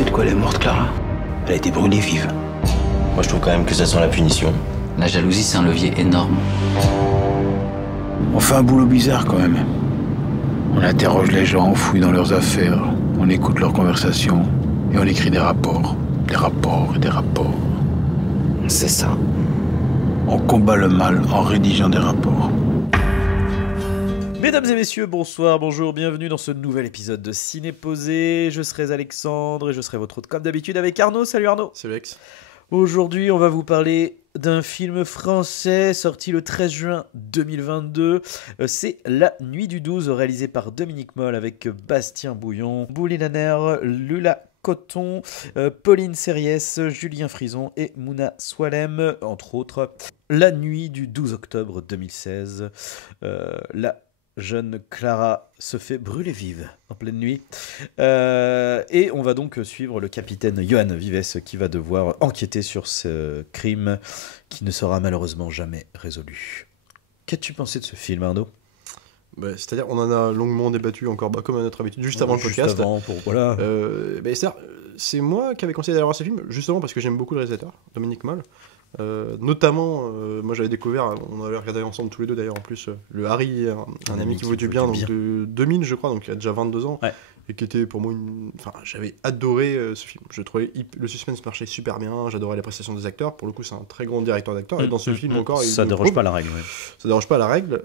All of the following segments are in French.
sais de quoi elle est morte, Clara? Elle a été brûlée vive. Moi, je trouve quand même que ça sent la punition. La jalousie, c'est un levier énorme. On fait un boulot bizarre quand même. On interroge les gens, on fouille dans leurs affaires, on écoute leurs conversations et on écrit des rapports. Des rapports et des rapports. C'est ça. On combat le mal en rédigeant des rapports. Mesdames et messieurs, bonsoir, bonjour, bienvenue dans ce nouvel épisode de Ciné Posé. Je serai Alexandre et je serai votre hôte comme d'habitude avec Arnaud. Salut Arnaud. Salut Alex. Aujourd'hui, on va vous parler d'un film français sorti le 13 juin 2022. C'est La Nuit du 12, réalisé par Dominique Moll avec Bastien Bouillon, Bouli Laner, Lula Coton, Pauline Sériès, Julien Frison et Mouna Swalem, entre autres. La nuit du 12 octobre 2016, la jeune Clara se fait brûler vive en pleine nuit. Et on va donc suivre le capitaine Johan Vives qui va devoir enquêter sur ce crime qui ne sera malheureusement jamais résolu. Qu'as-tu pensé de ce film, Arnaud ? C'est-à-dire, on en a longuement débattu encore, comme à notre habitude, juste avant le podcast. Voilà. C'est moi qui avais conseillé d'aller voir ce film, justement parce que j'aime beaucoup le réalisateur, Dominique Moll. Notamment, moi j'avais découvert, on avait regardé ensemble tous les deux d'ailleurs en plus, le Harry, un ami qui vaut du bien, donc de 2000 je crois, donc il a déjà 22 ans, ouais. Et qui était pour moi j'avais adoré ce film, je trouvais le suspense marchait super bien, j'adorais les prestations des acteurs, pour le coup c'est un très grand directeur d'acteurs, et dans ce film encore... Ça déroge pas à la règle. Ouais. Ça déroge pas à la règle,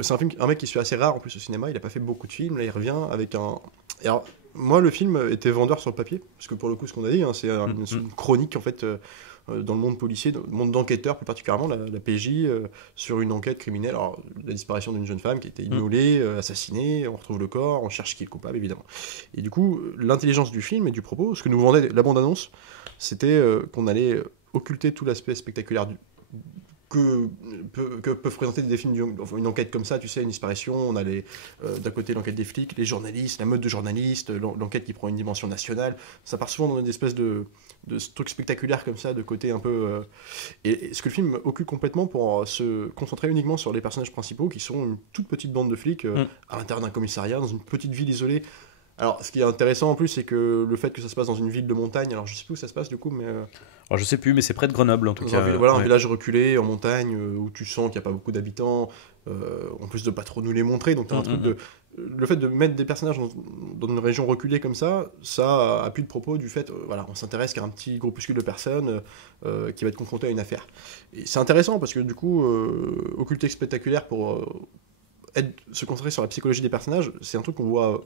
c'est un mec qui se fait assez rare en plus au cinéma, il a pas fait beaucoup de films, là il revient avec un... Et alors, moi le film était vendeur sur le papier, parce que pour le coup ce qu'on a dit, hein, c'est une chronique en fait... dans le monde policier, dans le monde d'enquêteurs plus particulièrement, la PJ, sur une enquête criminelle, alors la disparition d'une jeune femme qui a été immolée, assassinée, on retrouve le corps, on cherche qui est le coupable évidemment. Et du coup, l'intelligence du film et du propos, ce que nous vendait la bande-annonce, c'était qu'on allait occulter tout l'aspect spectaculaire que peuvent présenter des films, une enquête comme ça, tu sais, une disparition, on a d'un côté l'enquête des flics, les journalistes, la mode de journaliste, l'enquête qui prend une dimension nationale, ça part souvent dans une espèce de trucs spectaculaires comme ça, de côté un peu... Et ce que le film occupe complètement pour se concentrer uniquement sur les personnages principaux, qui sont une toute petite bande de flics à l'intérieur d'un commissariat, dans une petite ville isolée. Alors, ce qui est intéressant en plus, c'est que le fait que ça se passe dans une ville de montagne, alors je sais plus où ça se passe du coup, mais... Alors, je sais plus, mais c'est près de Grenoble en tout cas. Un village reculé en montagne où tu sens qu'il n'y a pas beaucoup d'habitants, en plus de pas trop nous les montrer, donc t'as un truc de... Le fait de mettre des personnages dans une région reculée comme ça appuie le propos du fait, on s'intéresse qu'à un petit groupuscule de personnes qui va être confronté à une affaire. Et c'est intéressant parce que du coup, occulter spectaculaire pour se concentrer sur la psychologie des personnages, c'est un truc qu'on voit...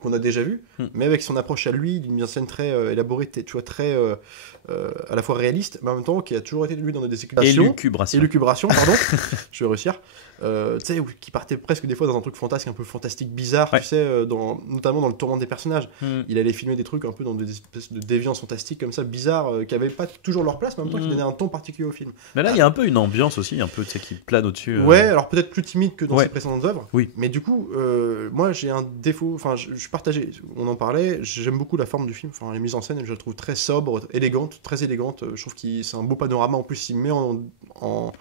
qu'on a déjà vu, mais avec son approche à lui, d'une mise en scène très élaborée, tu vois, très à la fois réaliste, mais en même temps qui a toujours été lui dans des déséquilibrations. Élucubration, pardon, je vais réussir. Tu sais, qui partait presque des fois dans un truc fantastique, bizarre, ouais. Tu sais, notamment dans le tourment des personnages. Il allait filmer des trucs un peu dans des espèces de déviances fantastiques comme ça, bizarres, qui n'avaient pas toujours leur place, mais en même temps qui donnaient un ton particulier au film. Mais là, il y a un peu une ambiance aussi, un peu, tu sais, qui plane au-dessus. Ouais, alors peut-être plus timide que dans ses précédentes œuvres. Oui. Mais du coup, moi j'ai un défaut, je suis partagé, on en parlait, j'aime beaucoup la forme du film, la mise en scène, je la trouve très sobre, très élégante, je trouve que c'est un beau panorama, en plus il met en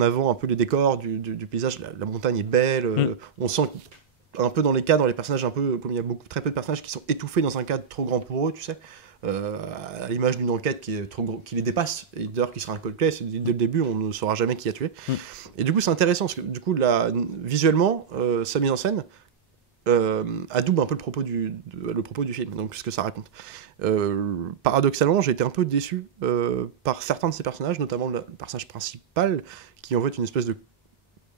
avant un peu les décors du paysage, la montagne est belle, on sent un peu dans les cadres, les personnages un peu, comme il y a très peu de personnages qui sont étouffés dans un cadre trop grand pour eux, tu sais, à l'image d'une enquête qui les dépasse, et d'ailleurs qui sera un cold-play, dès le début on ne saura jamais qui a tué. Et du coup c'est intéressant, parce que du coup visuellement, sa mise en scène adoube un peu le propos du film, donc ce que ça raconte. Paradoxalement, j'ai été un peu déçu par certains de ces personnages, notamment le personnage principal, qui est en fait une espèce de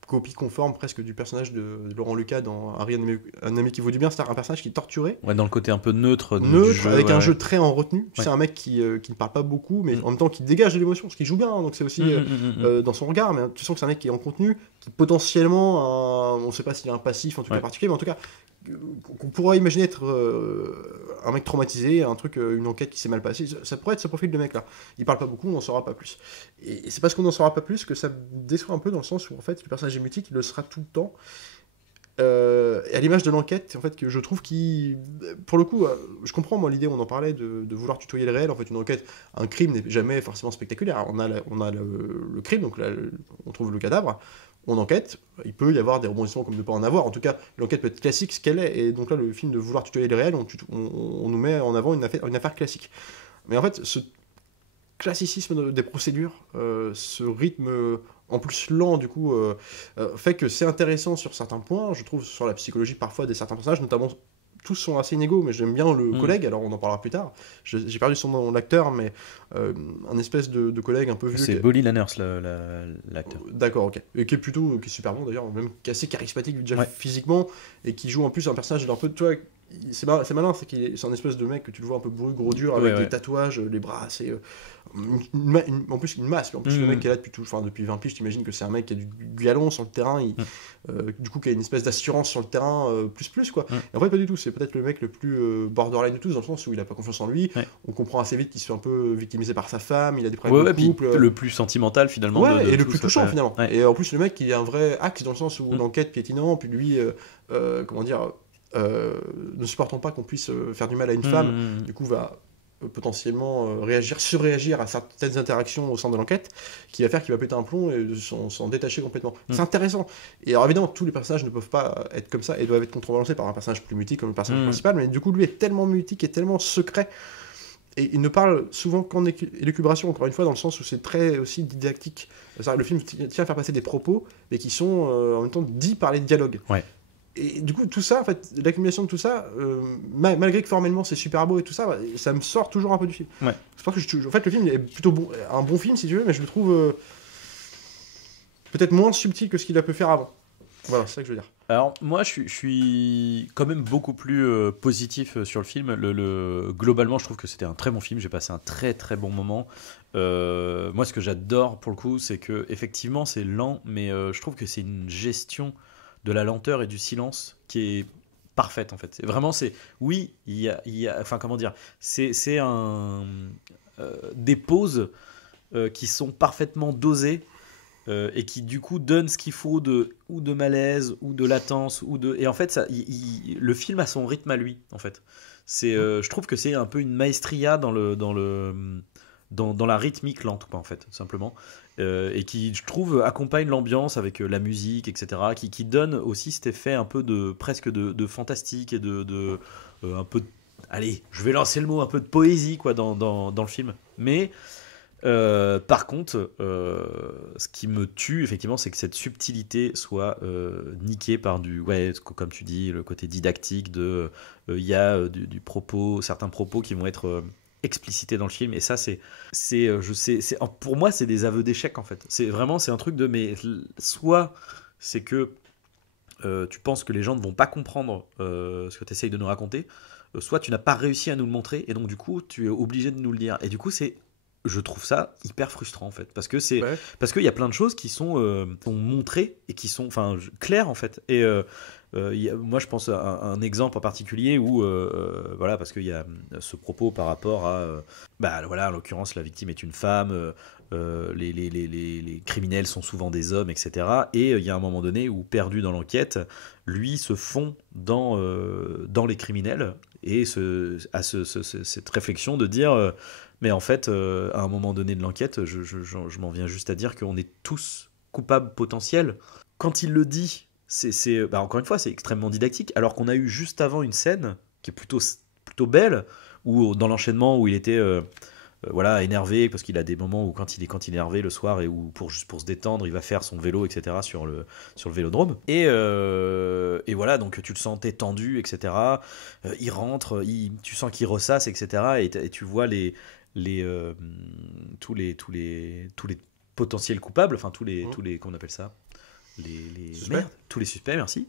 copie conforme presque du personnage de Laurent Lucas dans Harry, un ami qui vaut du bien, c'est-à-dire un personnage qui est torturé. Ouais, dans le côté un peu neutre du jeu, avec un jeu très en retenue. C'est un mec qui ne parle pas beaucoup, mais en même temps qui dégage de l'émotion, parce qu'il joue bien, hein, donc c'est aussi dans son regard, mais tu sens que c'est un mec qui est en contenu, qui potentiellement, on ne sait pas s'il a un passif en tout cas particulier, mais en tout cas qu'on pourrait imaginer être un mec traumatisé, un truc, une enquête qui s'est mal passée, ça pourrait être ce profil de mec là. Il parle pas beaucoup, on n'en saura pas plus. Et c'est parce qu'on n'en saura pas plus que ça me déçoit un peu, dans le sens où en fait le personnage est mutique, il le sera tout le temps. Et à l'image de l'enquête, en fait, que je trouve pour le coup, je comprends moi l'idée, on en parlait, de vouloir tutoyer le réel. En fait, une enquête, un crime n'est jamais forcément spectaculaire. On a le crime, donc là, on trouve le cadavre. on enquête, il peut y avoir des rebondissements comme de ne pas en avoir. En tout cas, l'enquête peut être classique, ce qu'elle est. Et donc là, le film de vouloir tutoyer les réels, on nous met en avant une affaire classique. Mais en fait, ce classicisme des procédures, ce rythme en plus lent, du coup, fait que c'est intéressant sur certains points. Je trouve sur la psychologie parfois des certains personnages, notamment. Tous sont assez inégaux, mais j'aime bien le collègue, alors on en parlera plus tard. J'ai perdu son nom, l'acteur, mais un espèce de collègue un peu vieux. C'est Bolly Lanners, l'acteur. D'accord, ok. Et qui est super bon d'ailleurs, même qui est assez charismatique déjà physiquement, et qui joue en plus un personnage d'un peu, tu vois, c'est malin, c'est un espèce de mec que tu le vois un peu bourru, gros dur, avec des tatouages, les bras assez. En plus, une masse. En plus, le mec qui est là depuis 20 piges, t'imagines que c'est un mec qui a du galon sur le terrain, du coup, qui a une espèce d'assurance sur le terrain, plus quoi. Et en fait, pas du tout. C'est peut-être le mec le plus borderline de tous, dans le sens où il a pas confiance en lui. On comprend assez vite qu'il se fait un peu victimiser par sa femme, il a des problèmes de couple. Le plus sentimental finalement. Et le plus touchant finalement. Et en plus, le mec, il a un vrai axe dans le sens où l'enquête piétinant, puis lui, comment dire. Ne supportant pas qu'on puisse faire du mal à une femme, du coup va potentiellement surréagir à certaines interactions au sein de l'enquête, qui va faire qu'il va péter un plomb et s'en détacher complètement. C'est intéressant. Et alors évidemment, tous les personnages ne peuvent pas être comme ça et doivent être contrebalancés par un personnage plus mutique comme le personnage principal, mais du coup lui est tellement mutique et tellement secret. Et il ne parle souvent qu'en élucubration, encore une fois, dans le sens où c'est très aussi didactique. Le film tient à faire passer des propos, mais qui sont en même temps dits par les dialogues. Et du coup, tout ça, en fait, l'accumulation de tout ça, malgré que formellement c'est super beau et tout ça, ça me sort toujours un peu du film. Je pense que en fait, le film est plutôt bon, un bon film si tu veux, mais je le trouve peut-être moins subtil que ce qu'il a pu faire avant. Voilà, c'est ça que je veux dire. Alors, moi, je suis quand même beaucoup plus positif sur le film. Globalement, je trouve que c'était un très bon film. J'ai passé un très très bon moment. Moi, ce que j'adore pour le coup, c'est que effectivement, c'est lent, mais je trouve que c'est une gestion de la lenteur et du silence qui est parfaite en fait. Oui, il y a enfin comment dire, c'est des pauses qui sont parfaitement dosées et qui du coup donnent ce qu'il faut ou de malaise ou de latence et en fait le film a son rythme à lui en fait. Je trouve que c'est un peu une maestria dans la rythmique lente quoi en fait simplement. Et qui, je trouve, accompagne l'ambiance avec la musique, etc., qui donne aussi cet effet un peu presque de fantastique et un peu allez, je vais lancer le mot, un peu de poésie quoi, dans le film. Mais par contre, ce qui me tue, effectivement, c'est que cette subtilité soit niquée par comme tu dis, le côté didactique il y a du propos, certains propos qui vont être explicité dans le film et ça pour moi c'est des aveux d'échec en fait, c'est un truc mais soit c'est que tu penses que les gens ne vont pas comprendre ce que tu essayes de nous raconter, soit tu n'as pas réussi à nous le montrer et donc du coup tu es obligé de nous le dire et du coup je trouve ça hyper frustrant en fait parce que parce qu'il y a plein de choses qui sont montrées et qui sont claires en fait et moi je pense à un exemple en particulier où voilà parce qu'il y a ce propos par rapport à voilà en l'occurrence la victime est une femme, les criminels sont souvent des hommes etc et il y a un moment donné où perdu dans l'enquête lui se fond dans les criminels et cette réflexion de dire mais en fait à un moment donné de l'enquête je m'en viens juste à dire qu'on est tous coupables potentiels. Quand il le dit encore une fois, c'est extrêmement didactique, alors qu'on a eu juste avant une scène qui est plutôt belle, où dans l'enchaînement où il était énervé, parce qu'il a des moments où quand il est énervé le soir et où juste pour se détendre, il va faire son vélo, etc. sur le vélodrome. Et voilà, donc tu le sentais tendu, etc. Il rentre, tu sens qu'il ressasse, etc. Et tu vois tous les potentiels coupables, enfin tous les qu'on appelle ça. Tous les suspects, merci.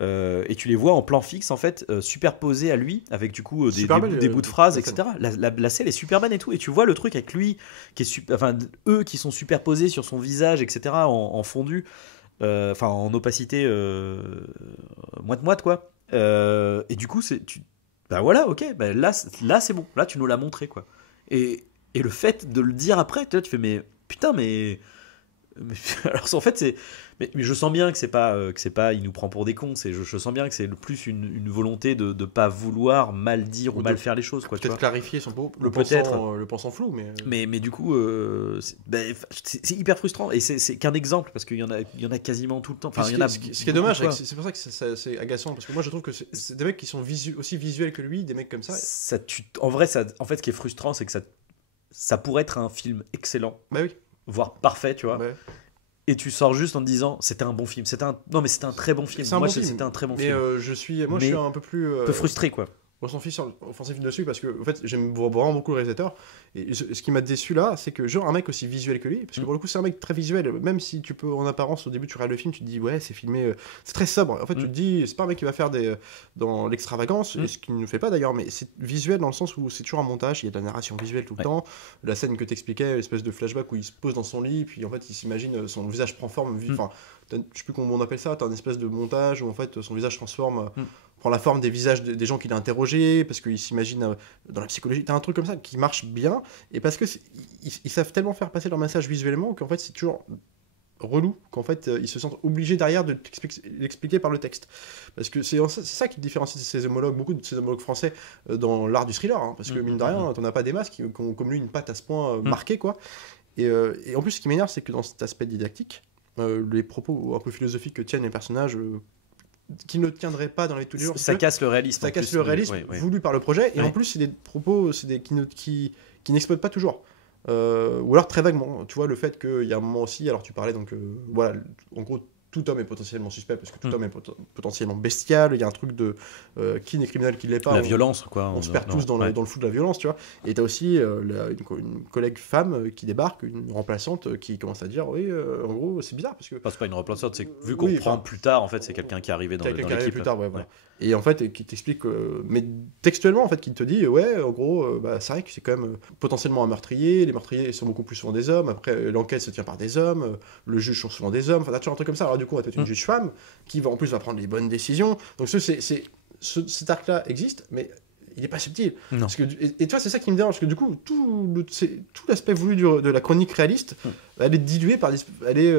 Et tu les vois en plan fixe en fait, superposés à lui avec du coup des bouts de phrases, etc. La scène est super bonne et tout, et tu vois le truc avec lui qui est eux qui sont superposés sur son visage, etc. en fondu, en opacité moite quoi. Et du coup voilà, ok, là c'est bon, là tu nous l'as montré quoi. Et le fait de le dire après, tu fais mais putain mais Alors en fait mais je sens bien que c'est pas il nous prend pour des cons, je sens bien que c'est plus une volonté de pas vouloir mal dire ou mal faire les choses, quoi, tu peut-être vois. clarifier son propos, le pensant flou, Mais du coup c'est hyper frustrant, et c'est qu'un exemple, parce qu'il y en a quasiment tout le temps, enfin il y en a ce qui est dommage, beaucoup, c'est pour ça que c'est agaçant, parce que moi je trouve que c'est des mecs qui sont aussi visuels que lui, des mecs comme ça. En fait ce qui est frustrant, c'est que ça pourrait être un film excellent, Bah oui. voire parfait, tu vois. Ouais. Et tu sors juste en te disant c'était un bon film, non mais c'était un très bon film. Moi c'était un très bon film. Je suis un peu plus un peu frustré, quoi. Offensif dessus, parce que en fait j'aime vraiment beaucoup le réalisateur, et ce qui m'a déçu là, c'est que genre un mec aussi visuel que lui, parce que pour le coup c'est un mec très visuel, même si tu peux en apparence au début tu regardes le film, tu te dis ouais c'est filmé, c'est très sobre, en fait tu te dis c'est pas un mec qui va faire dans l'extravagance, et ce qu'il ne fait pas d'ailleurs, mais c'est visuel dans le sens où c'est toujours un montage, il y a de la narration visuelle tout le temps, la scène que t'expliquais, l'espèce de flashback où il se pose dans son lit, puis en fait il s'imagine, son visage prend forme, enfin je sais plus comment on appelle ça, t'as une espèce de montage où en fait son visage prend la forme des visages des gens qu'il a interrogés, parce qu'il s'imagine dans la psychologie, t'as un truc comme ça qui marche bien, et parce que ils savent tellement faire passer leur message visuellement qu'en fait c'est toujours relou, qu'en fait ils se sentent obligés derrière de l'expliquer par le texte, parce que c'est ça qui différencie beaucoup de ses homologues français dans l'art du thriller, hein, parce que mine de rien t'en as pas des masses qui ont comme lui une patte à ce point marquée, quoi, et en plus ce qui m'énerve, c'est que dans cet aspect didactique, les propos un peu philosophiques que tiennent les personnages qui ne tiendraient pas dans les tous les jours. Ça casse le réalisme. Ça casse le réalisme voulu par le projet, et en plus c'est des propos qui n'exploitent pas toujours. Ou alors très vaguement. Tu vois, le fait qu'il y a un moment aussi, alors tu parlais donc, voilà, en gros, tout homme est potentiellement suspect, parce que tout homme est potentiellement bestial, il y a un truc de qui n'est criminel, qui ne l'est pas. La violence, quoi. On se perd tous dans le flou de la violence, tu vois. Et t'as aussi une collègue femme qui débarque, une remplaçante, qui commence à dire oui, en gros, c'est bizarre, parce que. C'est pas une remplaçante, c'est vu qu'on prend plus tard, en fait, c'est quelqu'un qui est arrivé dans l'équipe. Plus tard, ouais, voilà. Et en fait, qui t'explique, mais textuellement, en fait, qui te dit, ouais, en gros, c'est vrai que c'est quand même potentiellement un meurtrier, les meurtriers sont beaucoup plus souvent des hommes, après, l'enquête se tient par des hommes, le juge sont souvent des hommes, enfin, t'as toujours un truc comme ça, alors du coup, on va peut-être une juge femme, qui va, en plus, va prendre les bonnes décisions, donc cet arc-là existe, mais il n'est pas subtil. Parce que, et tu vois, c'est ça qui me dérange, parce que du coup, tout l'aspect voulu de la chronique réaliste, elle est diluée elle est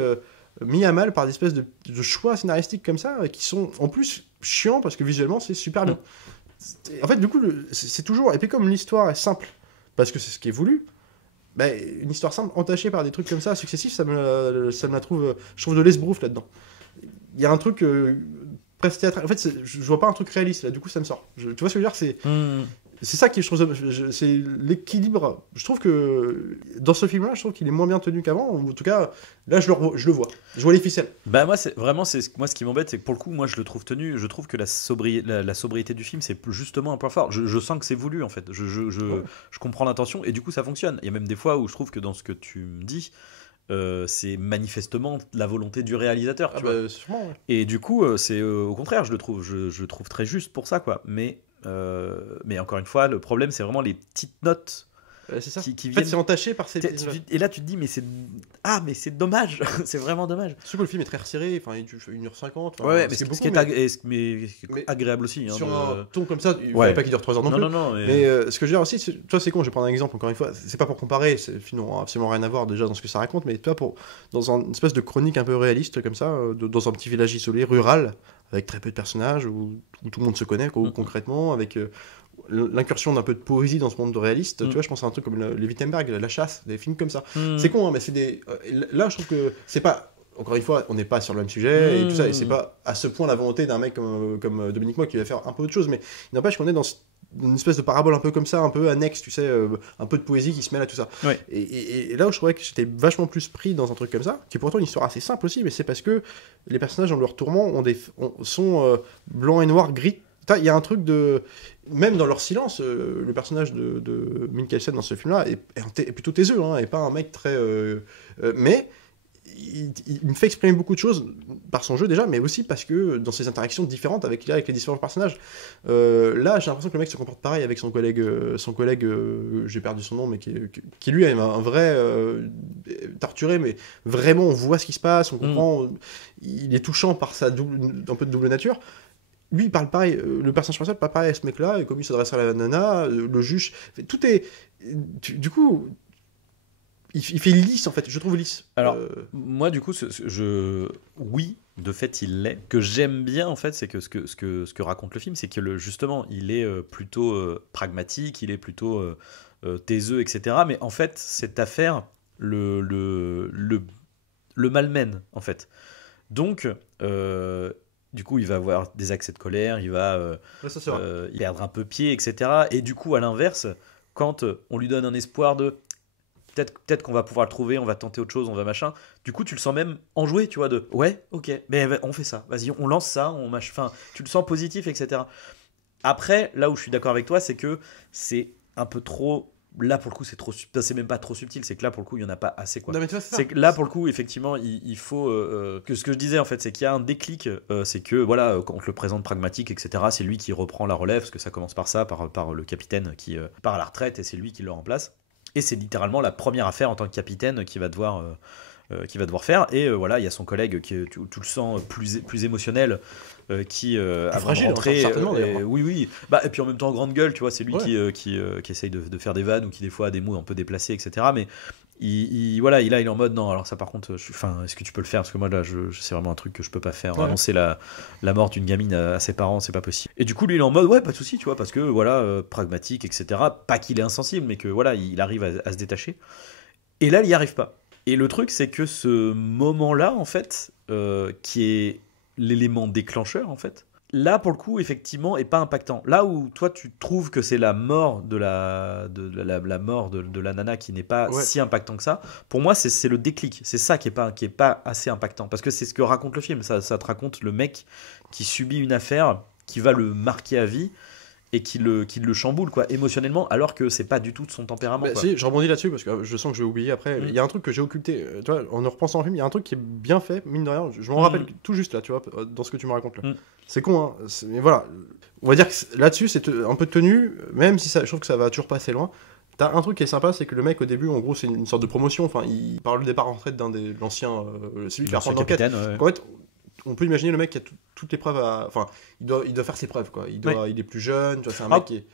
mis à mal par des espèces de choix scénaristiques comme ça, qui sont en plus chiants, parce que visuellement c'est super bien. En fait, du coup, c'est toujours. Et puis, comme l'histoire est simple, parce que c'est ce qui est voulu, une histoire simple entachée par des trucs comme ça successifs, ça me la trouve. Je trouve de l'esbrouf là-dedans. Il y a un truc presque théâtral. En fait, je vois pas un truc réaliste là, du coup, ça me sort. Tu vois ce que je veux dire, c'est ça qui, je trouve, c'est l'équilibre. Je trouve que dans ce film-là, je trouve qu'il est moins bien tenu qu'avant. En tout cas, là, je le vois. Je vois les ficelles. Moi, ce qui m'embête, c'est que pour le coup, moi, je le trouve tenu. Je trouve que la sobriété du film, c'est justement un point fort. Je sens que c'est voulu, en fait. Je comprends l'intention, et du coup, ça fonctionne. Il y a même des fois où je trouve que dans ce que tu me dis, c'est manifestement la volonté du réalisateur. Tu vois. Sûrement, ouais. Et du coup, c'est au contraire, je le trouve très juste pour ça, quoi. Mais encore une fois, le problème, c'est vraiment les petites notes c'est ça. qui en viennent. fait, c'est entaché par ces Et là, tu te dis, mais c'est dommage. C'est vraiment dommage. Surtout que le film est très resserré, enfin, il dure 1h50. Ouais, mais ce qui est agréable aussi. Sur un ton comme ça, il ne fallait pas qu'il dure 3 heures non plus. Non, mais ce que je veux dire aussi, toi, c'est con, je vais prendre un exemple encore une fois, c'est pas pour comparer, ces films n'ont absolument rien à voir déjà dans ce que ça raconte, mais toi, dans une espèce de chronique un peu réaliste comme ça, dans un petit village isolé, rural, avec très peu de personnages, où tout le monde se connaît concrètement, avec l'incursion d'un peu de poésie dans ce monde de réaliste, tu vois, je pense à un truc comme les Wittenberg, La Chasse, des films comme ça. C'est con, hein, mais c'est des. Là, je trouve que c'est pas. Encore une fois, on n'est pas sur le même sujet et tout ça, et c'est pas à ce point la volonté d'un mec comme Dominique Mock qui va faire un peu autre chose, mais il n'empêche qu'on est dans une espèce de parabole un peu comme ça, un peu annexe, tu sais, un peu de poésie qui se mêle à tout ça. Ouais. Et là où je trouvais que j'étais vachement plus pris dans un truc comme ça, qui est pourtant une histoire assez simple aussi, mais c'est parce que les personnages dans leur tourment sont blancs et noirs, gris. Il y a un truc de. Même dans leur silence, le personnage de Mikkelsen dans ce film-là est plutôt taiseux, hein, et pas un mec très. Mais il me fait exprimer beaucoup de choses par son jeu déjà, mais aussi parce que dans ses interactions différentes avec les différents personnages. Là, j'ai l'impression que le mec se comporte pareil avec son collègue, j'ai perdu son nom, mais qui lui est un vrai torturé, mais vraiment on voit ce qui se passe, on comprend. Il est touchant par un peu de double nature. Lui, il parle pareil, le personnage principal parle pareil à ce mec-là, et comme il s'adresse à la nana, le juge, tout est. Du coup, il fait lisse en fait, je trouve lisse. Alors, moi, du coup, oui, de fait, il l'est. Que j'aime bien, en fait, c'est que ce que raconte le film, c'est que justement, il est plutôt pragmatique, il est plutôt taiseux, etc. Mais en fait, cette affaire le malmène, en fait. Donc, du coup, il va avoir des accès de colère, il va perdre un peu pied, etc. Et du coup, à l'inverse, quand on lui donne un espoir de peut-être qu'on va pouvoir le trouver, on va tenter autre chose, on va machin. Du coup, tu le sens même enjoué, tu vois, de ouais, ok, mais on fait ça, vas-y, on lance ça, enfin, tu le sens positif, etc. Après, là où je suis d'accord avec toi, c'est que c'est un peu trop. Là, pour le coup, c'est même pas trop subtil, c'est que là, pour le coup, il y en a pas assez, quoi. Non, mais tu vois, c'est que là, pour le coup, effectivement, il faut que ce que je disais, en fait, c'est qu'il y a un déclic, c'est que voilà, quand on te le présente pragmatique, etc., c'est lui qui reprend la relève, parce que ça commence par ça, par le capitaine qui part à la retraite, et c'est lui qui le remplace. Et c'est littéralement la première affaire en tant que capitaine qu'il va devoir faire. Et voilà, il y a son collègue qui est, tu le sens plus émotionnel, qui a fragile, rentré. certainement, d'ailleurs. Oui. Bah, et puis en même temps, grande gueule, tu vois, c'est lui qui essaye de faire des vannes ou qui des fois a des mots un peu déplacés, etc. Mais il est en mode non, alors ça par contre, est-ce que tu peux le faire? Parce que moi là, c'est vraiment un truc que je peux pas faire. Annoncer la mort d'une gamine à ses parents, c'est pas possible. Et du coup, lui il est en mode ouais, pas de souci, tu vois, parce que voilà, pragmatique, etc. Pas qu'il est insensible, mais que voilà, il arrive à se détacher. Et là, il y arrive pas. Et le truc, c'est que ce moment-là, en fait, qui est l'élément déclencheur, en fait, là, pour le coup, effectivement, est pas impactant. Là où toi, tu trouves que c'est la mort de la mort de la nana qui n'est pas si impactant que ça, pour moi, c'est le déclic. C'est ça qui est pas assez impactant. Parce que c'est ce que raconte le film. Ça te raconte le mec qui subit une affaire qui va le marquer à vie et qui le chamboule, quoi, émotionnellement, alors que c'est pas du tout de son tempérament. Quoi. Si, je rebondis là-dessus parce que je sens que je vais oublier après. Il y a un truc que j'ai occulté. Tu vois, en repensant au film, il y a un truc qui est bien fait, mine de rien. Je m'en rappelle tout juste là, tu vois, dans ce que tu me racontes là. C'est con, hein. Mais voilà, on va dire que là-dessus, c'est un peu de tenue, même si je trouve que ça va toujours pas assez loin. T'as un truc qui est sympa, c'est que le mec au début, en gros, c'est une sorte de promotion. Enfin, il parle du départ en retraite d'un des l'ancien, celui qui va prendre l'enquête. En fait, on peut imaginer le mec qui a toutes les preuves enfin, il doit faire ses preuves, quoi. Il est plus jeune, tu vois, c'est un mec qui est...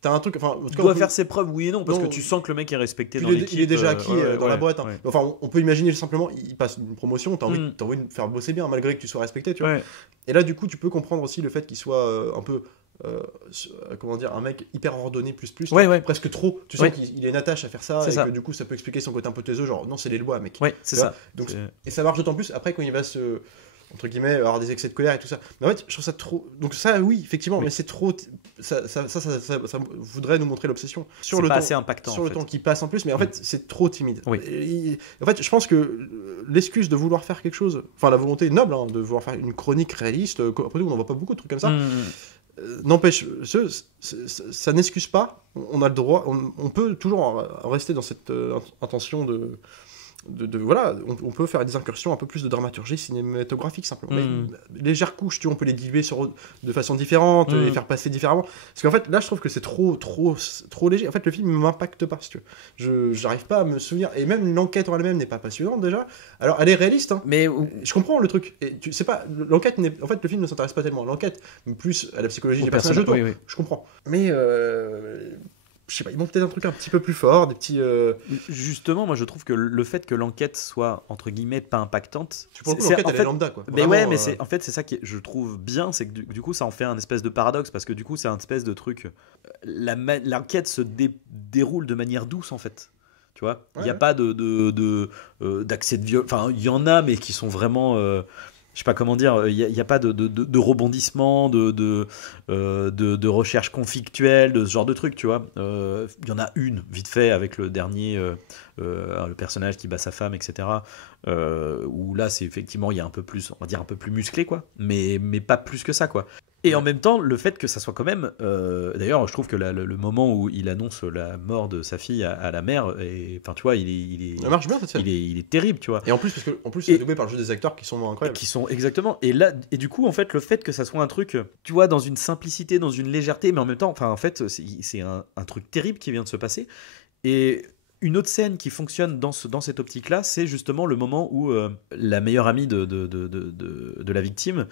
T'as un truc, enfin, il doit faire ses preuves, oui et non, parce que tu sens que le mec est respecté dans l'équipe. Il est déjà acquis dans la boîte. Hein. Enfin, on peut imaginer simplement, il passe une promotion, t'as envie de faire bosser bien, malgré que tu sois respecté, tu vois. Et là, du coup, tu peux comprendre aussi le fait qu'il soit un peu... comment dire, un mec hyper ordonné presque trop, tu sens qu'il a une attache à faire ça, et que du coup ça peut expliquer son côté un peu taiseux, genre non, c'est les lois, mec. C'est ça. Donc, et ça marche d'autant plus après quand il va se, entre guillemets, avoir des excès de colère et tout ça. Mais en fait, je trouve ça trop. Donc ça, oui, effectivement, mais c'est trop. Ça voudrait nous montrer l'obsession. C'est pas assez impactant. Sur le temps qui passe en plus, mais en fait, c'est trop timide. En fait, je pense que l'excuse de vouloir faire quelque chose, enfin la volonté noble de vouloir faire une chronique réaliste, après tout, on n'en voit pas beaucoup de trucs comme ça. N'empêche, ça n'excuse pas. On a le droit. On peut toujours rester dans cette intention de voilà, on peut faire des incursions, un peu plus de dramaturgie cinématographique simplement. Mais légères couches, tu vois, on peut les diluer de façon différente, les faire passer différemment. Parce qu'en fait, là, je trouve que c'est trop léger. En fait, le film ne m'impacte pas, si tu veux. J'arrive pas à me souvenir. Et même l'enquête en elle-même n'est pas passionnante déjà. Alors, elle est réaliste, hein. Mais je comprends le truc. Et tu sais pas, l'enquête en fait, le film ne s'intéresse pas tellement à l'enquête, mais plus à la psychologie des personnages autour. Je comprends. Mais je sais pas, il manque peut-être un truc un petit peu plus fort, des petits... Justement, moi je trouve que le fait que l'enquête soit, entre guillemets, pas impactante... Pour le coup, l'enquête, elle est lambda, quoi. Mais vraiment, en fait, c'est ça que je trouve bien, c'est que du coup, ça en fait un espèce de paradoxe, parce que du coup, c'est un espèce de truc... L'enquête se déroule de manière douce, en fait. Tu vois, il n'y a pas d'accès de viol... Enfin, il y en a, mais qui sont vraiment... je sais pas comment dire, il n'y a pas de rebondissement, de recherche conflictuelle, de ce genre de truc, tu vois. Il y en a une, vite fait, avec le dernier, le personnage qui bat sa femme, etc. Où là, c'est effectivement, il y a un peu plus, on va dire un peu plus musclé, quoi. Mais pas plus que ça, quoi. Et en même temps, le fait que ça soit quand même... d'ailleurs, je trouve que le moment où il annonce la mort de sa fille à la mère, enfin, tu vois, ça marche bien, cette scène. Il est terrible, tu vois. Et en plus, c'est doublé par le jeu des acteurs qui sont incroyables. Qui sont, exactement. Et du coup, en fait, le fait que ça soit un truc, tu vois, dans une simplicité, dans une légèreté, mais en même temps, enfin, en fait, c'est un truc terrible qui vient de se passer. Et... Une autre scène qui fonctionne dans cette optique-là, c'est justement le moment où la meilleure amie de la victime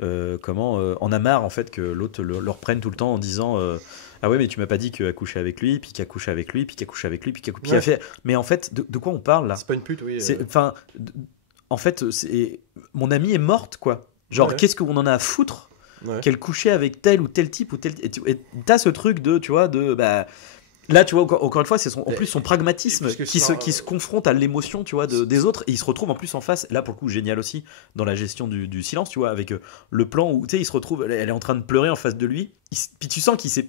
en a marre en fait que l'autre le reprenne tout le temps en disant Ah ouais, mais tu m'as pas dit qu'elle a couché avec lui, puis qu'elle a couché avec lui, puis qu'elle a couché avec lui, puis qu'elle a couché. Ouais. Mais en fait, de quoi on parle là? C'est pas une pute, oui. Enfin, en fait, mon amie est morte, quoi. Genre, Ouais. qu'est-ce qu'on en a à foutre Ouais. qu'elle couchait avec tel ou tel type ou tel. Et t'as ce truc de, tu vois, là, tu vois, encore une fois, c'est en plus son pragmatisme parce que qui ça- se confronte à l'émotion, tu vois, des autres, et il se retrouve en plus en face. Là, pour le coup, génial aussi dans la gestion du silence, tu vois, avec le plan où, tu sais, il se retrouve, elle est en train de pleurer en face de lui, puis tu sens qu'il sait,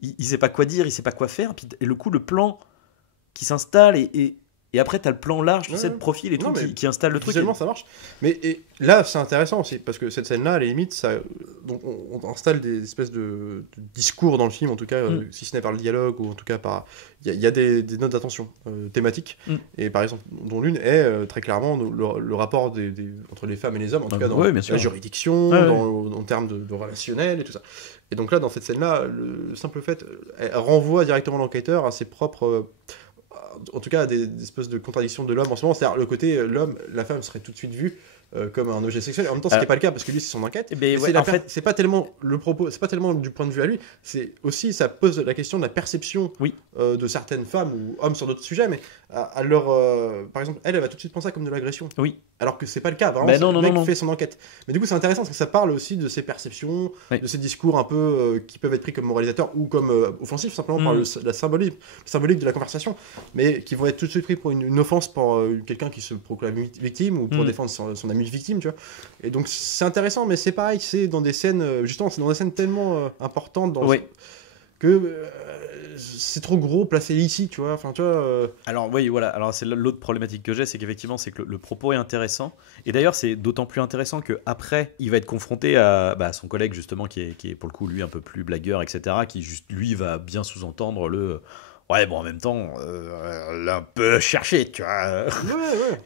il sait pas quoi dire, il sait pas quoi faire, puis et le coup, le plan qui s'installe et après, t'as le plan large, tu sais, de profil et tout, Non, mais qui installe le truc. Visuellement, ça marche. Mais là, c'est intéressant aussi, parce que cette scène-là, à la limite, ça, donc on installe des espèces de discours dans le film, en tout cas, si ce n'est par le dialogue, ou en tout cas par... Il y a des notes d'attention thématiques, et par exemple, dont l'une est très clairement le rapport entre les femmes et les hommes, en tout cas dans bien sûr. la juridiction, Ouais, en termes de relationnel et tout ça. Et donc là, dans cette scène-là, le simple fait, elle renvoie directement l'enquêteur à ses propres... en tout cas à des espèces de contradictions de l'homme en ce moment, c'est-à-dire le côté la femme serait tout de suite vue comme un objet sexuel, et en même temps ce qui n'est pas le cas parce que lui c'est son enquête, Mais ouais, c'est pas tellement le propos, c'est pas tellement du point de vue à lui, c'est aussi ça pose la question de la perception de certaines femmes ou hommes sur d'autres sujets, mais à leur par exemple elle va tout de suite penser comme de l'agression, alors que c'est pas le cas, vraiment le mec fait son enquête, mais du coup c'est intéressant parce que ça parle aussi de ses perceptions, de ses discours un peu qui peuvent être pris comme moralisateurs ou comme offensifs simplement par la symbolique de la conversation, mais qui vont être tout de suite pris pour une offense pour quelqu'un qui se proclame victime ou pour défendre son ami victime, tu vois. Et donc c'est intéressant, mais c'est pareil, c'est dans des scènes justement, c'est dans des scènes tellement importantes que c'est trop gros placé ici, tu vois. Enfin, tu vois. Alors oui, voilà. Alors c'est l'autre problématique que j'ai, c'est qu'effectivement, c'est que le propos est intéressant. Et d'ailleurs, c'est d'autant plus intéressant que après, il va être confronté à son collègue justement, qui est pour le coup lui un peu plus blagueur, etc. Qui juste lui va bien sous-entendre le. Ouais, bon, en même temps, l'a un peu cherché, tu vois.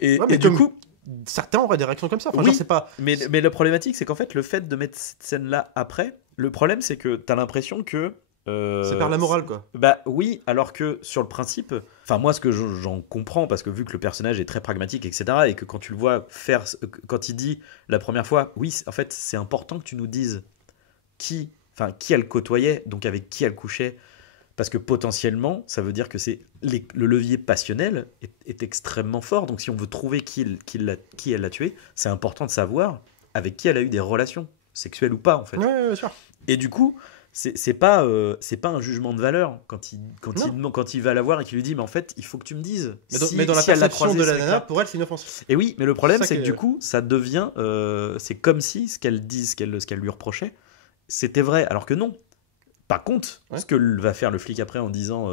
Et du coup, certains auraient des réactions comme ça. Enfin, oui, genre, c'est pas. Mais la problématique, c'est qu'en fait, le fait de mettre cette scène-là après, le problème, c'est que t'as l'impression que c'est par la morale, quoi. Bah oui, alors que sur le principe, enfin moi ce que j'en comprends, parce que vu que le personnage est très pragmatique, etc., et que quand tu le vois faire, quand il dit la première fois, oui, en fait c'est important que tu nous dises qui elle côtoyait, donc avec qui elle couchait, parce que potentiellement ça veut dire que le levier passionnel est extrêmement fort, donc si on veut trouver qui elle a tué, c'est important de savoir avec qui elle a eu des relations, sexuelles ou pas en fait. Ouais, bien sûr. Et du coup, c'est pas un jugement de valeur quand il va la voir et qu'il lui dit mais en fait il faut que tu me dises mais dans la perception de la nana, pour elle c'est une offense. Et oui, mais le problème c'est que du coup ça devient c'est comme si ce qu'elle dit, ce qu'elle lui reprochait c'était vrai, alors que non. Par contre, ce que va faire le flic après en disant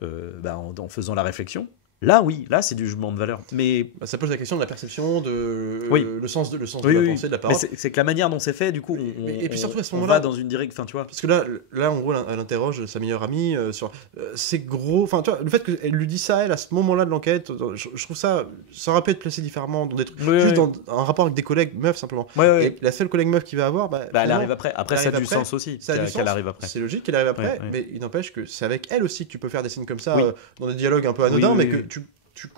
en faisant la réflexion, là oui, là c'est du jugement de valeur. Mais ça pose la question de la perception, de le sens de la pensée, de la parole. Mais c'est que la manière dont c'est fait, du coup, et puis surtout à ce on moment-là, va dans une direction, enfin tu vois. Parce que là en gros, elle interroge sa meilleure amie sur c'est gros. Enfin, tu vois, le fait qu'elle lui dit ça, elle à ce moment-là de l'enquête, je trouve ça aurait pu être placé différemment dans des trucs, juste dans un rapport avec des collègues meufs simplement. Et la seule collègue meuf qu'il va avoir, elle arrive après. Après, ça a du sens aussi. Qu'elle arrive après. C'est logique qu'elle arrive après, mais il n'empêche que c'est avec elle aussi que tu peux faire des scènes comme ça, dans des dialogues un peu anodins, mais que tu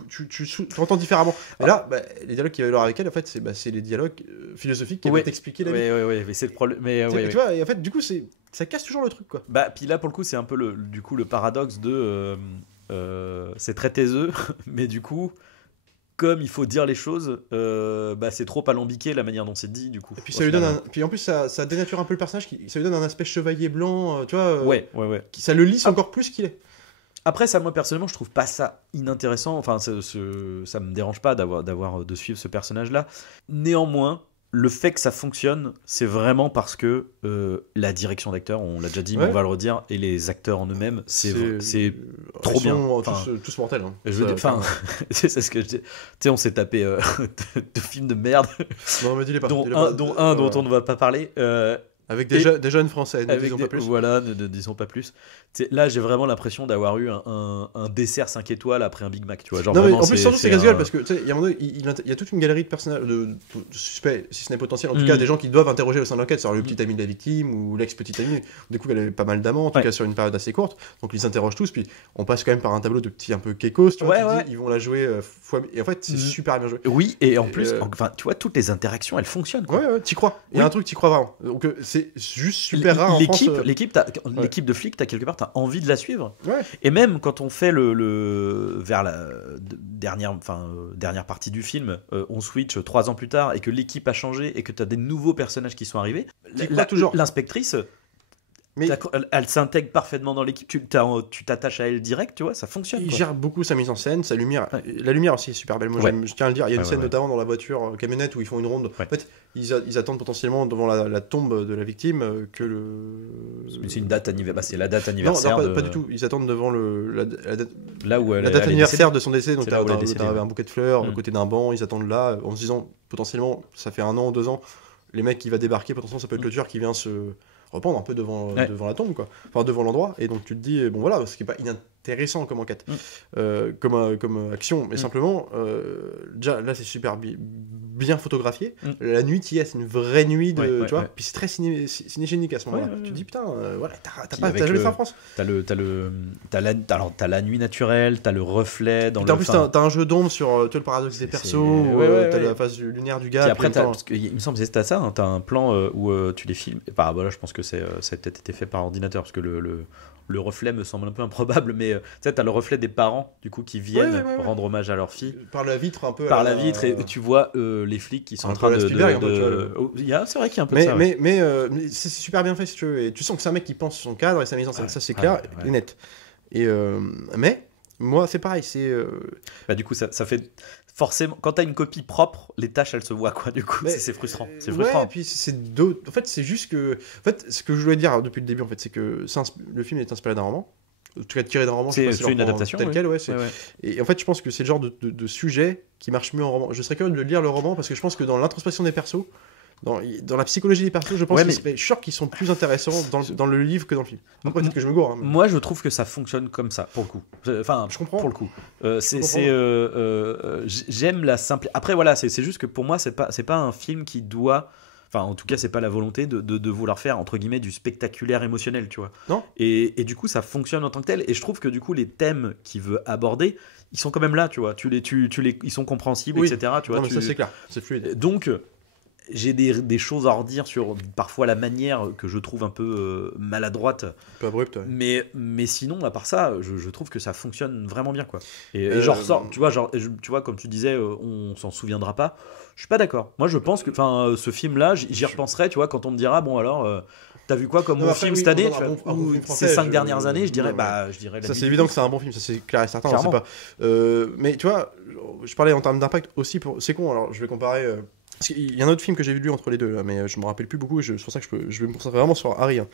entends différemment. Et là, les dialogues qu'il va y avoir avec elle, en fait, c'est les dialogues philosophiques qui vont t'expliquer la vie. Oui, mais c'est le problème. Tu vois, et en fait, du coup, ça casse toujours le truc, quoi. Puis là, pour le coup, c'est un peu le paradoxe de. C'est très taiseux, mais du coup, comme il faut dire les choses, c'est trop alambiqué la manière dont c'est dit, du coup. Et puis, ça lui donne puis en plus, ça dénature un peu le personnage, ça lui donne un aspect chevalier blanc, tu vois. Ça le lisse encore plus qu'il est. Après ça, moi personnellement je trouve pas ça inintéressant, enfin ça me dérange pas de suivre ce personnage là. Néanmoins, le fait que ça fonctionne, c'est vraiment parce que la direction d'acteurs, on l'a déjà dit mais on va le redire, et les acteurs en eux-mêmes, c'est trop bien. Ils sont tous mortels. Hein. Je veux dire, c'est ce que je dis. Tu sais, on s'est tapé de films de merde, non, mais dis-les pas, dont un dont on ne va pas parler. Avec des jeunes français, ne disons pas plus. Voilà, ne disons pas plus. Là, j'ai vraiment l'impression d'avoir eu un dessert 5 étoiles après un Big Mac, tu vois. Genre, non, vraiment, mais en plus, surtout, c'est casse-gueule parce que, tu sais, il y a toute une galerie de personnages, de suspects, si ce n'est potentiel, en tout cas, des gens qui doivent interroger au sein de l'enquête, c'est-à-dire le petit ami de la victime ou l'ex-petite amie. Du coup, elle avait pas mal d'amants, en tout cas, sur une période assez courte. Donc, ils les interrogent tous, puis on passe quand même par un tableau de petits un peu kékos, tu vois. Ils vont la jouer et en fait, c'est super bien joué. Oui, et en plus, enfin, tu vois, toutes les interactions, elles fonctionnent. Ouais, t'y crois. Il y a un truc, t'y crois vraiment. Donc, c'est juste super rare en France. L'équipe de flics, quelque part, t'as envie de la suivre. Ouais. Et même quand on fait vers la dernière partie du film, on switch 3 ans plus tard et que l'équipe a changé et que t'as des nouveaux personnages qui sont arrivés. Toujours. L'inspectrice, Mais elle s'intègre parfaitement dans l'équipe. Tu t'attaches à elle direct, tu vois, ça fonctionne. il Quoi. gère beaucoup sa mise en scène, sa lumière. Ouais. La lumière aussi est super belle. Moi, je tiens à le dire. Il y a une scène ouais. notamment dans la voiture camionnette où ils font une ronde. Ouais. En fait, ils attendent potentiellement devant la tombe de la victime que le. C'est une date anniversaire. C'est la date Non, anniversaire. pas du tout. Ils attendent devant la date. Là où La date anniversaire de son décès, donc C'est là où elle est t'as décédée, un bouquet de fleurs, Mm. à côté d'un banc, ils attendent là, en se disant, potentiellement, ça fait 1 an, 2 ans, les mecs qui va débarquer, potentiellement, ça peut être le tueur qui vient se reprendre un peu devant la tombe, quoi. Enfin, devant l'endroit, et donc tu te dis, bon voilà, ce qui est pas inintéressant comme enquête, comme action, mais simplement, déjà, là, c'est super bien photographié. La nuit, c'est une vraie nuit de, tu vois, puis c'est très cinégénique à ce moment-là. Tu te dis, putain, voilà, t'as jamais fait en France. T'as la nuit naturelle, t'as le reflet dans En plus, t'as un jeu d'ombre sur le paradoxe des persos, t'as la phase lunaire du gars. Puis après, parce il me semble que c'était ça, hein, t'as un plan où tu les filmes. Enfin, voilà, je pense que ça a peut-être été fait par ordinateur, parce que le reflet me semble un peu improbable, mais tu sais, t'as le reflet des parents, du coup, qui viennent rendre hommage à leur fille. Par la vitre, un peu. Par la vitre, et tu vois les flics qui sont en train de. C'est vrai qu'il y a un peu de ça. Mais c'est super bien fait, si tu veux. Et tu sens que c'est un mec qui pense son cadre et sa mise en scène, ça c'est clair et net. Et mais moi, c'est pareil, du coup, ça fait. Forcément, quand t'as une copie propre, les tâches elles se voient, quoi. Du coup, c'est frustrant. C'est frustrant. Ouais, et puis en fait, c'est juste que. En fait, ce que je voulais dire depuis le début, en fait, c'est que le film est inspiré d'un roman. En tout cas, tiré d'un roman. C'est une adaptation. Tel quel, ouais. Et en fait, je pense que c'est le genre de sujet qui marche mieux en roman. Je serais curieux de lire le roman parce que je pense que dans l'introspection des persos, dans la psychologie des persos, je pense je suis sûr qu'ils sont plus intéressants dans le livre que dans le film. Après, peut-être que je me gourre. Hein, mais... Moi, je trouve que ça fonctionne comme ça, pour le coup. Enfin, je comprends. Pour le coup. J'aime la simple. Après, voilà, c'est juste que pour moi, c'est pas un film qui doit. Enfin, en tout cas, c'est pas la volonté de vouloir faire, entre guillemets, du spectaculaire émotionnel, tu vois. Non. Et du coup, ça fonctionne en tant que tel. Et je trouve que du coup, les thèmes qu'il veut aborder, ils sont quand même là, tu vois. Ils sont compréhensibles, etc. Tu vois, non, mais ça, c'est clair. C'est fluide. Donc. J'ai des choses à redire sur parfois la manière que je trouve un peu maladroite. Un peu abrupte. Ouais. Mais sinon, à part ça, je trouve que ça fonctionne vraiment bien, quoi. Et genre, tu vois, comme tu disais, on s'en souviendra pas. Je suis pas d'accord. Moi, je pense que ce film-là, j'y repenserai, tu vois, quand on me dira, bon, alors. T'as vu quoi comme bon film cette année ou ces 5 dernières années, je dirais ça c'est évident que c'est un bon film, ça c'est clair et certain, on sait pas. Mais tu vois, je parlais en termes d'impact aussi c'est con, alors je vais comparer il y a un autre film que j'ai vu de lui entre les deux, là, mais je me rappelle plus beaucoup, c'est pour ça que je vais me concentrer vraiment sur Harry. Hein.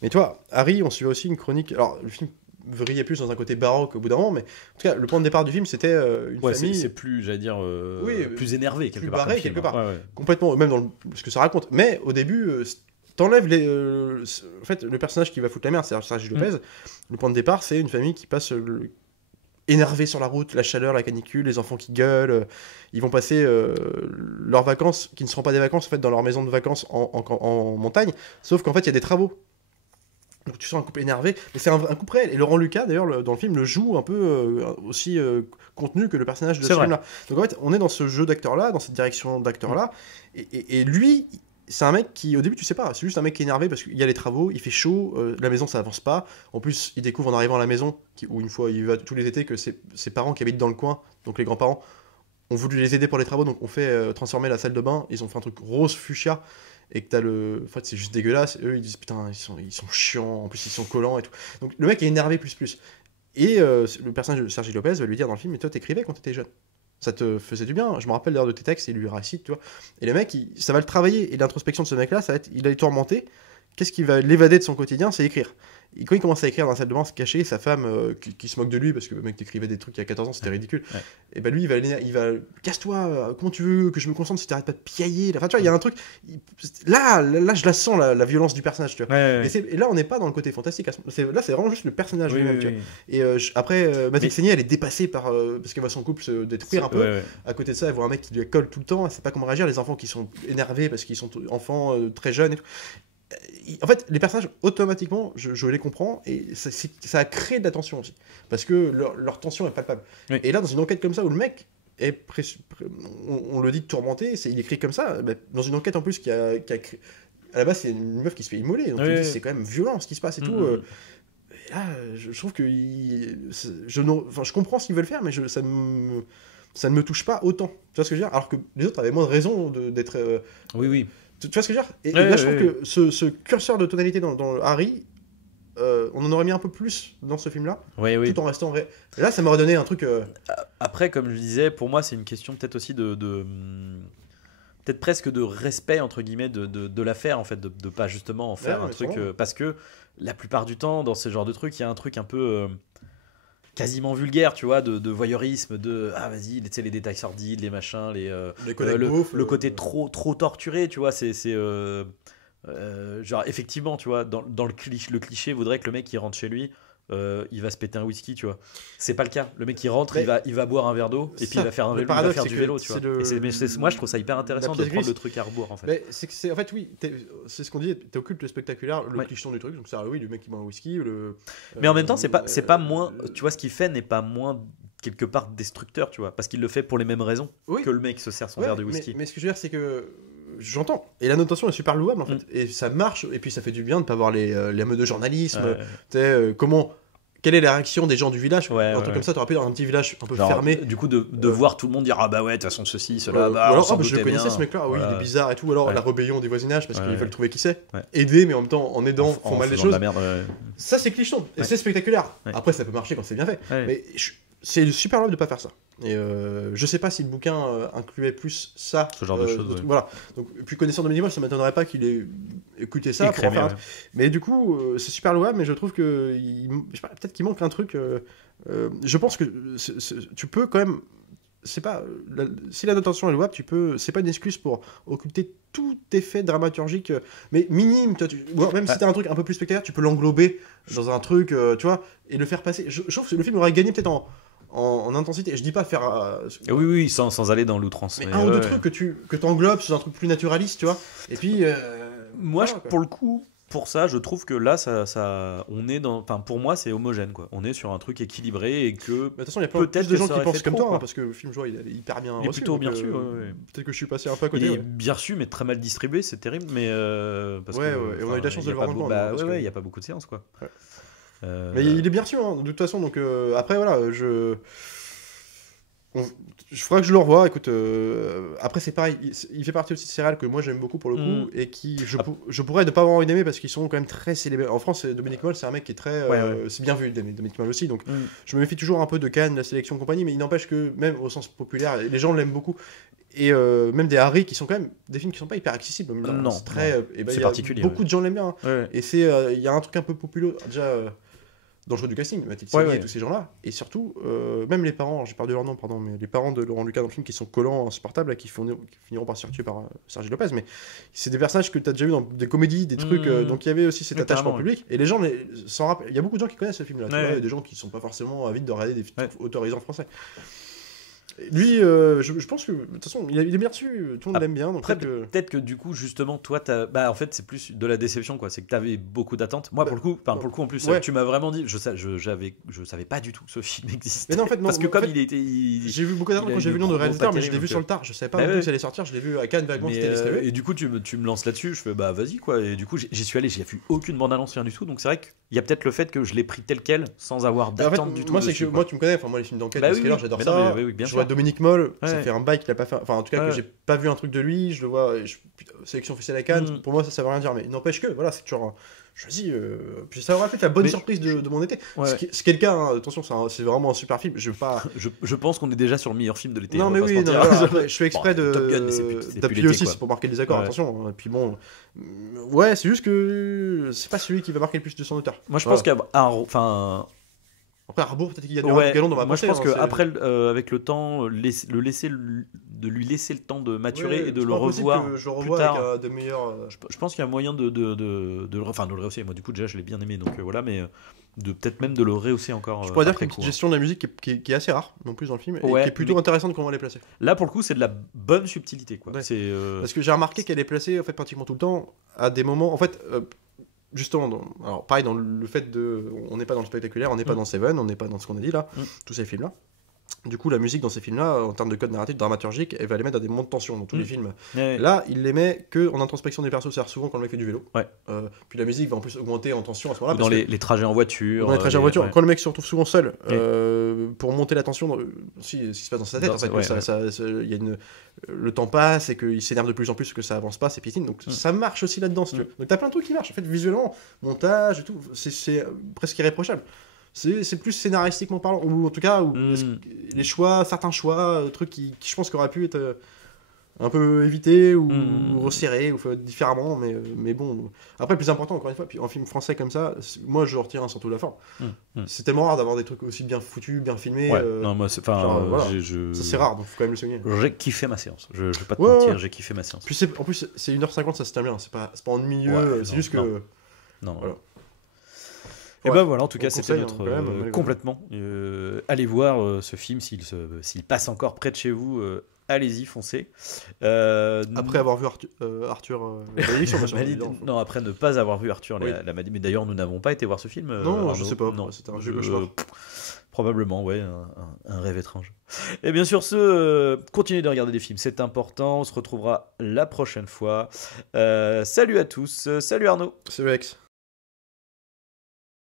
Mais toi, Harry, on suivait aussi une chronique. Alors, le film vrillait plus dans un côté baroque au bout d'un moment, mais en tout cas, le point de départ du film, c'était une famille. C'est plus, j'allais dire, plus énervé, quelque part. Plus barré, quelque part. Complètement, même dans ce que ça raconte. Mais au début, t'enlèves en fait, le personnage qui va foutre la merde, c'est Sergi Lopez. Le point de départ, c'est une famille qui passe. Énervés sur la route, la chaleur, la canicule, les enfants qui gueulent, ils vont passer leurs vacances, qui ne seront pas des vacances en fait, dans leur maison de vacances en montagne, sauf qu'en fait il y a des travaux. Donc tu sens un couple énervé, mais c'est un couple réel. Et Laurent Lucas d'ailleurs dans le film le joue un peu aussi contenu que le personnage de ce film-là. Donc en fait on est dans ce jeu d'acteur-là, dans cette direction d'acteur-là, et lui... C'est un mec qui, au début, tu sais pas, c'est juste un mec qui est énervé parce qu'il y a les travaux, il fait chaud, la maison ça avance pas. En plus, il découvre en arrivant à la maison, où une fois il va tous les étés, que ses parents qui habitent dans le coin, donc les grands-parents, ont voulu les aider pour les travaux, donc on fait transformer la salle de bain, ils ont fait un truc rose fuchsia, et que t'as en fait, c'est juste dégueulasse. Eux, ils disent putain, ils sont chiants, en plus ils sont collants et tout. Donc le mec est énervé plus. Et le personnage de Sergi Lopez va lui dire dans le film, mais toi t'écrivais quand t'étais jeune. Ça te faisait du bien. Je me rappelle d'ailleurs de tes textes, il lui récite, tu vois. Et le mec, ça va le travailler. Et l'introspection de ce mec-là, ça va être, il a été tourmenté. Qu'est-ce qui va l'évader de son quotidien? C'est écrire. Et quand il commence à écrire dans la salle de bain, se cacher, sa femme qui se moque de lui parce que le mec écrivait des trucs il y a 14 ans, c'était ridicule. Ouais. Et ben lui, il va casse-toi, comment tu veux que je me concentre si t'arrêtes pas de piailler. Enfin, tu vois, il y a un truc. Là, je la sens, la violence du personnage, tu vois. Ouais. Et là, on n'est pas dans le côté fantastique. Là, c'est vraiment juste le personnage lui-même, tu vois. Et après, Mathilde Seigné, elle est dépassée parce qu'elle voit son couple se détruire un peu. Ouais. À côté de ça, elle voit un mec qui lui colle tout le temps, elle sait pas comment réagir. Les enfants qui sont énervés parce qu'ils sont enfants très jeunes et tout. En fait, les personnages, automatiquement, je les comprends, et ça a créé de la tension aussi, parce que leur tension est palpable. Oui. Et là, dans une enquête comme ça, où le mec est, on le dit, tourmenté, il écrit comme ça, dans une enquête en plus qui a à la base, c'est une meuf qui se fait immoler. Donc, tu te dis, c'est quand même violent ce qui se passe et tout. Et là, je trouve que. Je comprends ce qu'ils veulent faire, mais ça ne me touche pas autant. Tu vois ce que je veux dire? Alors que les autres avaient moins de raison d'être. Oui. Tu vois ce que je veux dire? Et là, je trouve que ce curseur de tonalité dans Harry. On en aurait mis un peu plus dans ce film-là, tout en restant vrai. Et là, ça m'aurait donné un truc. Après, comme je disais, pour moi, c'est une question peut-être aussi de peut-être presque de respect entre guillemets de l'affaire en fait, de pas justement en faire un truc parce que la plupart du temps dans ce genre de truc, il y a un truc un peu quasiment vulgaire, tu vois, de voyeurisme, vas-y, tu sais, les détails sordides, les machins, le côté trop torturé, tu vois, c'est genre effectivement, tu vois, dans le cliché voudrait que le mec qui rentre chez lui, il va se péter un whisky, tu vois. C'est pas le cas. Le mec qui rentre, il va boire un verre d'eau et puis il va faire du vélo, tu vois. Moi, je trouve ça hyper intéressant de prendre le truc à rebours, en fait. Mais en fait, oui, c'est ce qu'on dit. T'occultes le spectaculaire, le cliché du truc. Donc ça, oui, le mec qui boit un whisky, mais en même temps, c'est pas moins. Tu vois, ce qu'il fait n'est pas moins quelque part destructeur, tu vois, parce qu'il le fait pour les mêmes raisons que le mec se sert son verre de whisky. Mais ce que je veux dire, c'est que j'entends. Et la notation est super louable en fait. Et ça marche. Et puis ça fait du bien de pas voir les meutes de journalisme. Quelle est la réaction des gens du village? Un truc comme ça, t'aurais pu dans un petit village un peu fermé. Du coup, de voir tout le monde dire ah bah ouais, de toute façon, ceci, cela, ou alors, je connaissais ce mec-là, oui, il est bizarre et tout. Ou alors la rébellion des voisinages parce qu'ils veulent trouver qui c'est. Aider, mais en même temps, en aidant, font mal les choses. Ça, c'est clichon. Et c'est spectaculaire. Après, ça peut marcher quand c'est bien fait. Mais c'est super love de pas faire ça. Et je sais pas si le bouquin incluait plus ça, ce genre de choses. Voilà. Donc, puis connaissant Dominique Moll, ça m'étonnerait pas qu'il ait écouté ça pour en faire. Mais du coup, c'est super louable, mais je trouve que je sais pas, peut-être qu'il manque un truc. Je pense que tu peux quand même. C'est pas si la notation est louable, c'est pas une excuse pour occulter tout effet dramaturgique, mais minime. Même si t'as un truc un peu plus spectaculaire, tu peux l'englober dans un truc, tu vois, et le faire passer. Je trouve que le film aurait gagné peut-être en intensité. Je dis pas faire. Oui, sans aller dans l'outrance. Mais un ou deux trucs que t'englobes sous un truc plus naturaliste, tu vois. Et puis. Moi, pour le coup. Pour ça, je trouve que là, on est dans. Enfin, pour moi, c'est homogène, quoi. On est sur un truc équilibré et que. Mais de toute façon, il y a peut-être des gens qui pensent comme toi, parce que le film, il est hyper bien reçu. Il est plutôt bien reçu. Peut-être que je suis passé un peu à côté. Il est bien reçu, mais très mal distribué, c'est terrible. Mais parce et on a eu de la chance de le voir dans le temps. Il n'y a pas beaucoup de séances, quoi. Mais il est bien reçu, de toute façon. Donc après, voilà, je ferai que je le revoie. Écoute, après c'est pareil, il fait partie aussi de ces réals que moi j'aime beaucoup pour le coup et qui je pourrais ne pas avoir envie d'aimer parce qu'ils sont quand même très célébrés. En France, Dominique Moll, c'est un mec qui est très c'est bien vu d'aimer Dominique Moll aussi. Donc je me méfie toujours un peu de Cannes, la sélection compagnie, mais il n'empêche que même au sens populaire, les gens l'aiment beaucoup. Et même des Harry qui sont quand même des films qui sont pas hyper accessibles. Non, c'est très c'est particulier. Beaucoup de gens l'aiment bien. Et c'est il y a un truc un peu populaire déjà. Dans le choix du casting, Mathilde Seigner et tous ces gens-là, et surtout, même les parents, j'ai perdu leur nom, pardon, mais les parents de Laurent Lucas dans le film qui sont collants, insupportables, et qui finiront par se faire tuer par Sergi Lopez, mais c'est des personnages que tu as déjà vu dans des comédies, des trucs, donc il y avait aussi cet attachement public, et les gens s'en rappellent. Il y a beaucoup de gens qui connaissent ce film-là, tu vois, il y a des gens qui sont pas forcément avides de regarder des films autorisés en français. Lui, je pense que de toute façon, il est bien reçu, tout le monde l'aime bien. Donc peut-être que du coup, justement, toi, en fait, c'est plus de la déception, quoi. C'est que t'avais beaucoup d'attentes. Moi, pour le coup, en plus, tu m'as vraiment dit, je savais pas du tout que ce film existait. Mais non, en fait, non, parce que comme j'ai vu beaucoup d'attentes quand j'ai vu le nom de réalisateur, mais je l'ai vu sur le tard. Je savais pas non plus que ça allait sortir. Je l'ai vu à Cannes vaguement, c'était distribué. Et du coup, tu me lances là-dessus. Je fais bah vas-y quoi. Et du coup, j'y suis allé. J'ai vu aucune bande-annonce, rien du tout. Donc c'est vrai qu'il y a peut-être le fait que je l'ai pris tel quel, sans avoir d'attente du tout. Moi, c'est que moi, tu me connais. Enfin, moi, les films d'enquête, j'adore ça. Je vois Dominique Moll. Ça fait un bail qu'il a pas fait, enfin en tout cas que j'ai pas vu un truc de lui, je le vois, sélection officielle à Cannes, pour moi ça veut rien dire, mais il n'empêche que voilà, c'est toujours choisi, puis ça aura fait la bonne surprise de mon été. C'est quelqu'un, attention, c'est vraiment un super film, je pense qu'on est déjà sur le meilleur film de l'été. Non mais oui, je fais exprès d'appuyer aussi, c'est pour marquer le désaccord, attention, et puis bon, c'est juste que c'est pas celui qui va marquer le plus de son auteur. Moi je pense Après, à rebours, peut-être qu'il y a du galon dans ma pensée. Moi, je pense qu'après, avec le temps, de lui laisser le temps de maturer et de le revoir plus tard. Avec de meilleurs. Je pense qu'il y a moyen de le rehausser. Moi, du coup, déjà, je l'ai bien aimé, donc voilà, mais peut-être même de le rehausser encore. Je pourrais dire qu'il y a une gestion de la musique qui est assez rare, non plus dans le film, et qui est plutôt intéressante comment elle est placée. Là, pour le coup, c'est de la bonne subtilité, quoi. Parce que j'ai remarqué qu'elle est placée en fait pratiquement tout le temps à des moments. En fait. Justement, alors pareil dans le fait on n'est pas dans le spectaculaire, on n'est pas dans Seven, on n'est pas dans ce qu'on a dit là, tous ces films là. Du coup, la musique dans ces films-là, en termes de code narratif, dramaturgique, elle va les mettre à des moments de tension dans tous les films. Ouais. Là, il les met que en introspection des persos, c'est-à-dire souvent quand le mec fait du vélo. Ouais. Puis la musique va en plus augmenter en tension à ce moment-là. Ou dans les trajets en voiture. Dans les trajets en voiture, ouais. quand le mec se retrouve souvent seul, pour monter la tension, ce qui se passe dans sa tête, Dans en fait, ouais, il y a le temps passe et qu'il s'énerve de plus en plus, que ça avance pas, c'est piétine. Donc ça marche aussi là-dedans, si tu veux. Donc t'as plein de trucs qui marchent. En fait, visuellement, montage et tout, c'est presque irréprochable. C'est plus scénaristiquement parlant, ou en tout cas, les choix, certains choix, trucs qui je pense qu'auraient pu être un peu évités ou resserrés ou fait différemment, mais bon. Après, le plus important, encore une fois, puis en film français comme ça, moi je retiens surtout la forme. C'est tellement rare d'avoir des trucs aussi bien foutus, bien filmés. Ouais. Non, moi, c'est, voilà. ça c'est rare, donc faut quand même le souligner. J'ai kiffé ma séance. Je vais pas te mentir, j'ai kiffé ma séance. Puis en plus, c'est 1h50, ça se tient bien. C'est pas ennuyeux, c'est juste que. Non. Voilà. Et ben voilà, en tout cas, c'était notre quand même, complètement. Allez voir ce film s'il passe encore près de chez vous. Allez-y, foncez. Après avoir vu Arthur la malédiction, bien sûr, évidemment. Non, après ne pas avoir vu Arthur la malédiction. Mais d'ailleurs, nous n'avons pas été voir ce film. Non, Arnaud. je sais pas. Non, c'était un jeu cauchemar. Probablement, ouais, un rêve étrange. Et bien sûr, continuez de regarder des films, c'est important. On se retrouvera la prochaine fois. Salut à tous. Salut Arnaud. Salut Alex.